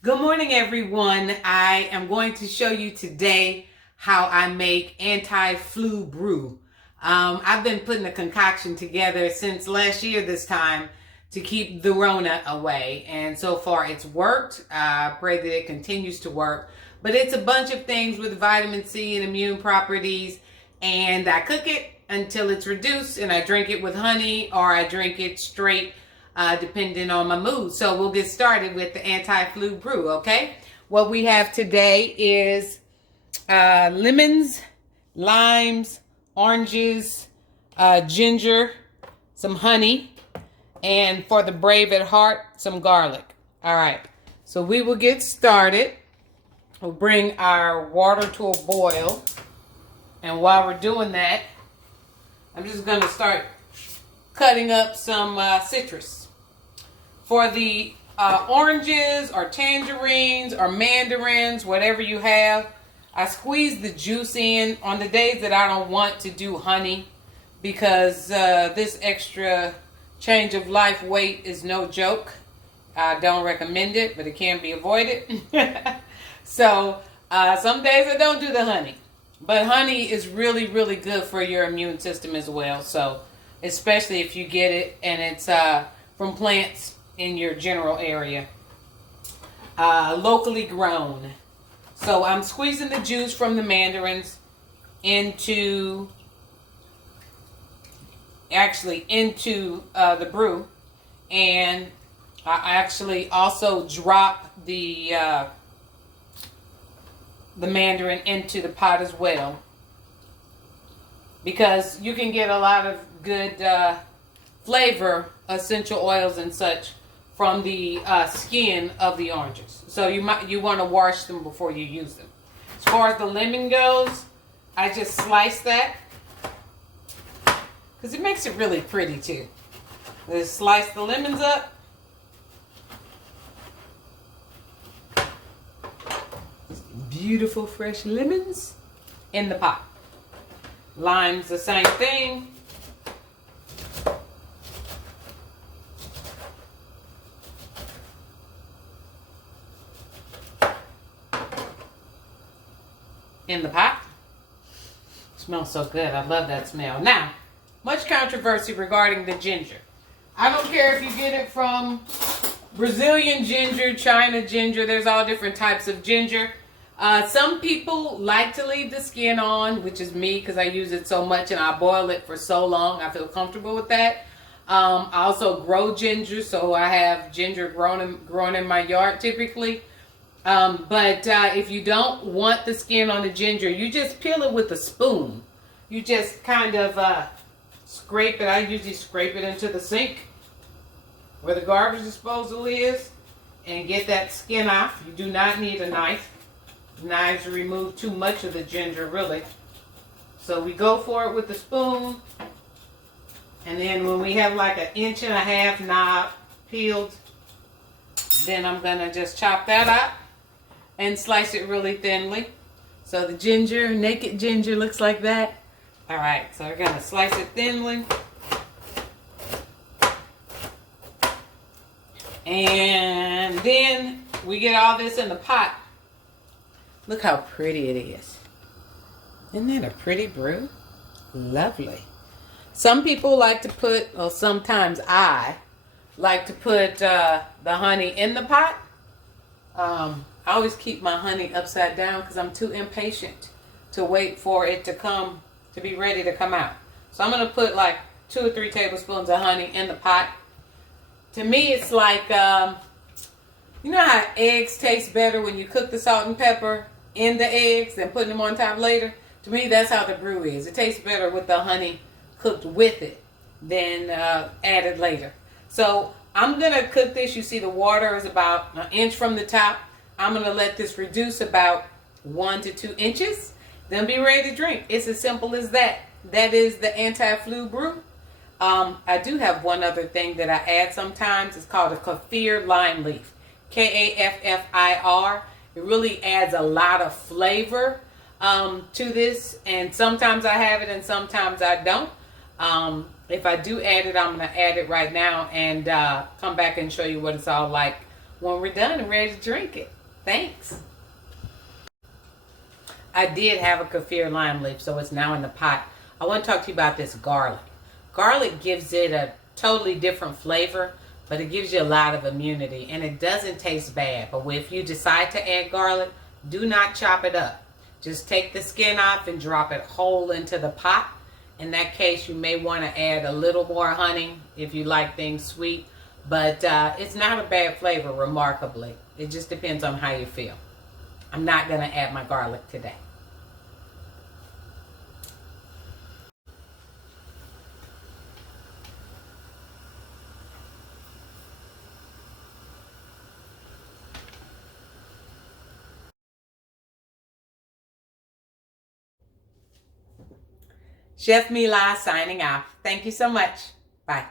Good morning, everyone. I am going to show you today how I make anti-flu brew. I've been putting a concoction together since last year this time to keep the Rona away. And so far it's worked. I pray that it continues to work. But it's a bunch of things with vitamin C and immune properties. And I cook it until it's reduced and I drink it with honey or I drink it straight depending on my mood. So we'll get started with the anti-flu brew, okay? What we have today is lemons, limes, oranges, ginger, some honey, and for the brave at heart, some garlic. All right, so we will get started. We'll bring our water to a boil. And while we're doing that, I'm just going to start cutting up some citrus. For the oranges or tangerines or mandarins, whatever you have, I squeeze the juice in on the days that I don't want to do honey because this extra change of life weight is no joke. I don't recommend it, but it can be avoided. So some days I don't do the honey. But honey is really, really good for your immune system as well. So especially if you get it and it's from plants in your general area. Locally grown. So I'm squeezing the juice from the mandarins into the brew. And I actually also drop the mandarin into the pot as well, because you can get a lot of good flavor, essential oils and such from the skin of the oranges. So you want to wash them before you use them. As far as the lemon goes, I just slice that because it makes it really pretty too. Just slice the lemons up. Beautiful fresh lemons in the pot. Limes the same thing. In the pot. Smells so good. I love that smell. Now, much controversy regarding the ginger. I don't care if you get it from Brazilian ginger, China ginger. There's all different types of ginger. Some people like to leave the skin on, which is me because I use it so much and I boil it for so long. I feel comfortable with that. I also grow ginger, so I have ginger grown in my yard typically. But if you don't want the skin on the ginger, you just peel it with a spoon. You just kind of scrape it. I usually scrape it into the sink where the garbage disposal is and get that skin off. You do not need a knife. Knives remove too much of the ginger, really. So we go for it with the spoon. And then when we have like 1.5 inch knob peeled, then I'm going to just chop that up and slice it really thinly. So the ginger, naked ginger, looks like that. All right, so we're going to slice it thinly. And then we get all this in the pot. Look how pretty it is. Isn't that a pretty brew? Lovely. Some people like to put, or sometimes I like to put the honey in the pot. I always keep my honey upside down because I'm too impatient to wait for it to be ready to come out. So I'm going to put like 2 or 3 tablespoons of honey in the pot. To me, it's like, you know how eggs taste better when you cook the salt and pepper in the eggs than putting them on top later? To me, that's how the brew is. It tastes better with the honey cooked with it than added later. So I'm going to cook this. You see the water is about 1 inch from the top. I'm going to let this reduce about 1 to 2 inches. Then be ready to drink. It's as simple as that. That is the anti-flu brew. I do have one other thing that I add sometimes. It's called a kaffir lime leaf. Kaffir. It really adds a lot of flavor to this. And sometimes I have it and sometimes I don't. If I do add it, I'm going to add it right now and come back and show you what it's all like when we're done and ready to drink it. Thanks. I did have a kaffir lime leaf, so it's now in the pot. I want to talk to you about this garlic. Garlic gives it a totally different flavor, but it gives you a lot of immunity, and it doesn't taste bad. But if you decide to add garlic, do not chop it up. Just take the skin off and drop it whole into the pot. In that case, you may want to add a little more honey if you like things sweet, but it's not a bad flavor, remarkably. It just depends on how you feel. I'm not going to add my garlic today. Chef Mela signing off. Thank you so much. Bye.